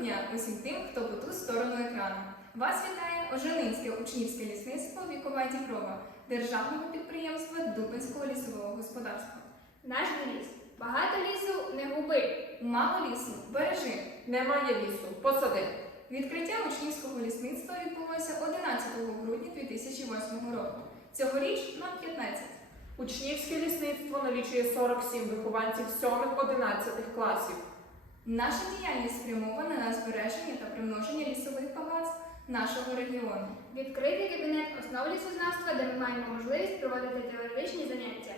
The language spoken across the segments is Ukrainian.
дня усім тим, хто по ту сторону екрану. Вас вітає Оженинське учнівське лісництво Вікова Діброва державного підприємства Дубинського лісового господарства. Наш ліс. Багато лісу не губи. Мало лісу бережи. Немає лісу, посади. Відкриття учнівського лісництва відбулося 11 грудня 2008 року. Цьогоріч нам 15. Учнівське лісництво налічує 47 вихованців 7-11 класів. Наша діяльність спрямована на збереження та примноження лісових багатств нашого регіону. Відкритий кабінет основ лісознавства, де ми маємо можливість проводити теоретичні заняття.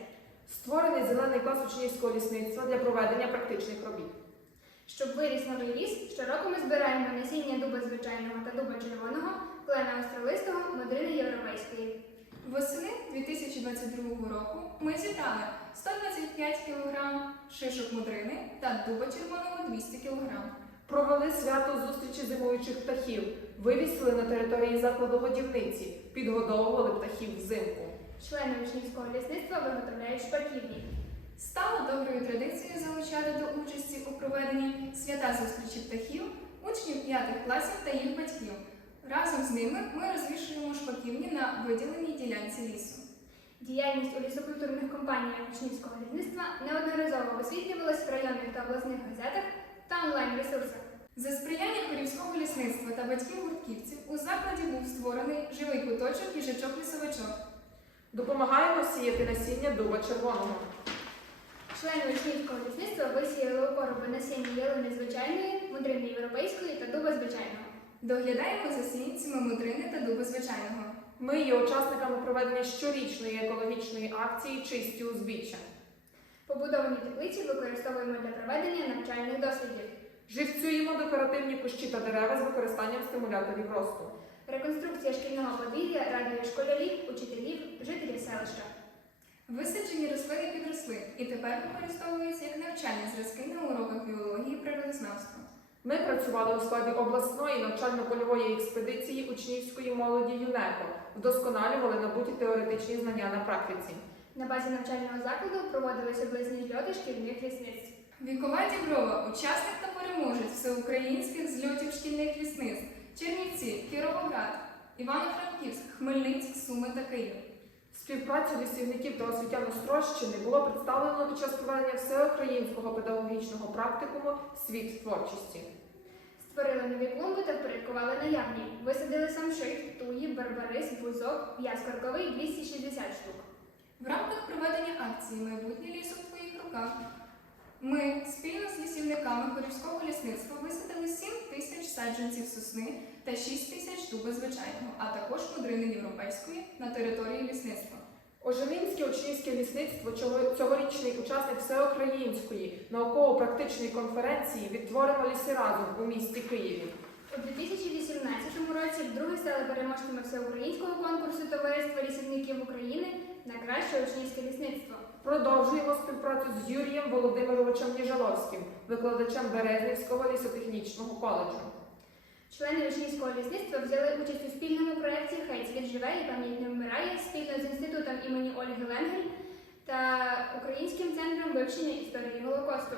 Створений зелений клас учнівського лісництва для проведення практичних робіт. Щоб виріс новий ліс, щороку ми збираємо насіння дуба звичайного та дуба червоного, клена остролистого, модрини європейської. Восени 2022 року ми зібрали 125 кг шишок мудрини та дуба червоного 200 кг. Провели свято зустрічі зимуючих птахів, вивісили на території закладу годівниці, підгодовували птахів взимку. Члени учнівського лісництва виготовляють шпаківні. Стало доброю традицією залучати до участі у проведенні свята зустрічі птахів учнів 5 класів та їх батьків. Разом з ними ми розвішуємо шпаківні на виділеній ділянці лісу. Діяльність у лісокультурних компаніях учнівського лісництва неодноразово висвітлювалась в районних та обласних газетах та онлайн-ресурсах. За сприяння Хорівського лісництва та батьків гуртківців у закладі був створений живий куточок їжачок-лісовичок. Допомагаємо сіяти насіння дуба червоного. Члени учнівського лісництва висіяли у насіння ялини звичайної, мудрини європейської та дуба звичайного. Доглядаємо за сінцями мудрини та дуба звичайного. Ми є учасниками проведення щорічної екологічної акції Чисті узбіччя. Побудовані теплиці використовуємо для проведення навчальних дослідів. Живцюємо декоративні кущі та дерева з використанням стимуляторів росту. Реконструкція шкільного подвір'я радує школярів, учителів, жителів селища. Висаджені рослини підросли і тепер використовуються як навчальні зразки на уроках біології і природознавства. Ми працювали у складі обласної навчально-польової експедиції учнівської молоді ЮНЕКО, вдосконалювали набуті теоретичні знання на практиці. На базі навчального закладу проводились обласні зльоти шкільних лісниць. Вікова Діброва, учасник та переможець всеукраїнських зльотів шкільних лісниць, Чернівці, Кіровоград, Івано-Франківськ, Хмельницьк, Суми та Київ. Співпрацю лісівників та освітян Острощини було представлено під час проведення всеукраїнського педагогічного практикуму Світ творчості. Створили нові клумби та впорядкували наявні. Висадили самшит, туї, барбарис, бузок, в'яз корковий 260 штук. В рамках проведення акції Майбутнє лісу в твоїх руках ми спільно з лісівниками Хорівського лісництва висадили 7 тисяч саджанців сосни та 6 тисяч дуба звичайного, а також мудрини європейської на території лісництва. Оженинське учнівське лісництво цьогорічний учасник всеукраїнської науково-практичної конференції Відтворимо ліси разом у місті Києві. У 2018 році вдруге стали переможцями всеукраїнського конкурсу Товариства лісівників України на краще учнівське лісництво. Продовжуємо співпрацю з Юрієм Володимировичем Ніжаловським, викладачем Березнівського лісотехнічного коледжу. Члени учнівського лісництва взяли участь у спільному проєкті Хай світ живе і пам'ять не вмирає спільно з інститутом імені Ольги Ленгель та Українським центром вивчення історії Голокосту.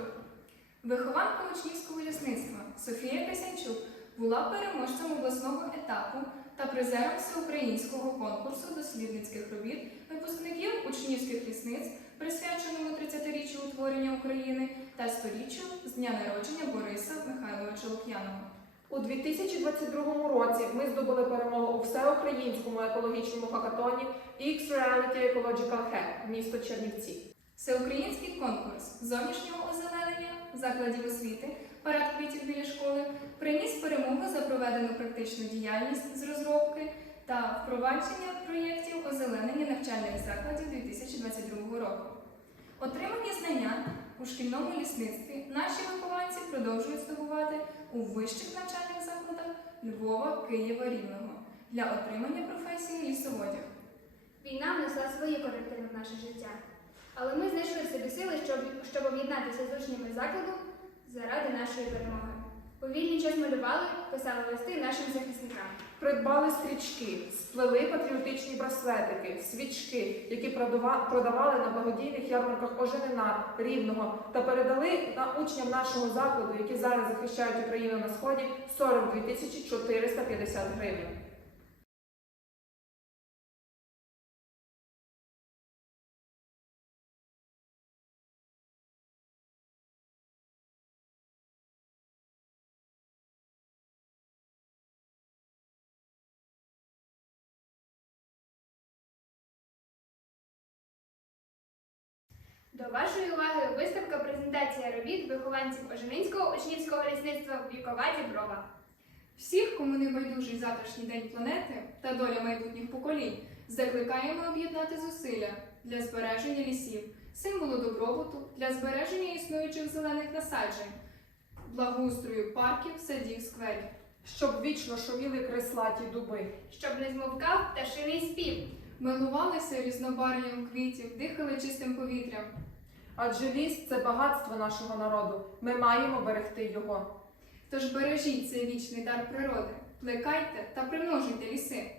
Вихованка учнівського лісництва Софія Касянчук була переможцем обласного етапу та призером всеукраїнського конкурсу дослідницьких робіт випускників учнівських лісниць, присвяченому 30-річчю утворення України та 100-річчю з дня народження Бориса Михайловича Лук'янова. У 2022 році ми здобули перемогу у всеукраїнському екологічному хакатоні X Reality Ecological Hack місто Чернівці. Всеукраїнський конкурс зовнішнього озеленення закладів освіти, парад квітів біля школи приніс перемогу за проведену практичну діяльність з розробки та впровадження проєктів озеленення навчальних 2022 року. Отримані знання у шкільному лісництві наші вихованці продовжують здобувати у вищих навчальних закладах Львова, Києва, Рівного для отримання професії лісоводів. Війна внесла свої корективи в наше життя. Але ми знайшли собі сили, щоб, щоб об'єднатися з учнями закладу заради нашої перемоги. Малювали, писали листи нашим захисникам. Придбали стрічки, сплели патріотичні браслетики, свічки, які продава- продавали на благодійних ярмарках Оженина Рівного та передали на учням нашого закладу, які зараз захищають Україну на сході, 42 тисячі 450 гривень. До вашої уваги виставка презентація робіт вихованців Оженинського учнівського лісництва Вікова Діброва. Всіх, кому не байдужий завтрашній день планети та доля майбутніх поколінь, закликаємо об'єднати зусилля для збереження лісів, символу добробуту, для збереження існуючих зелених насаджень, благоустрою парків, садів, скверів. Щоб вічно шуміли креслаті дуби. Щоб не змовкав пташиний спів. Милувалися різнобарв'ям квітів, дихали чистим повітрям. Адже ліс це багатство нашого народу. Ми маємо берегти його. Тож бережіть цей вічний дар природи, плекайте та примножуйте ліси.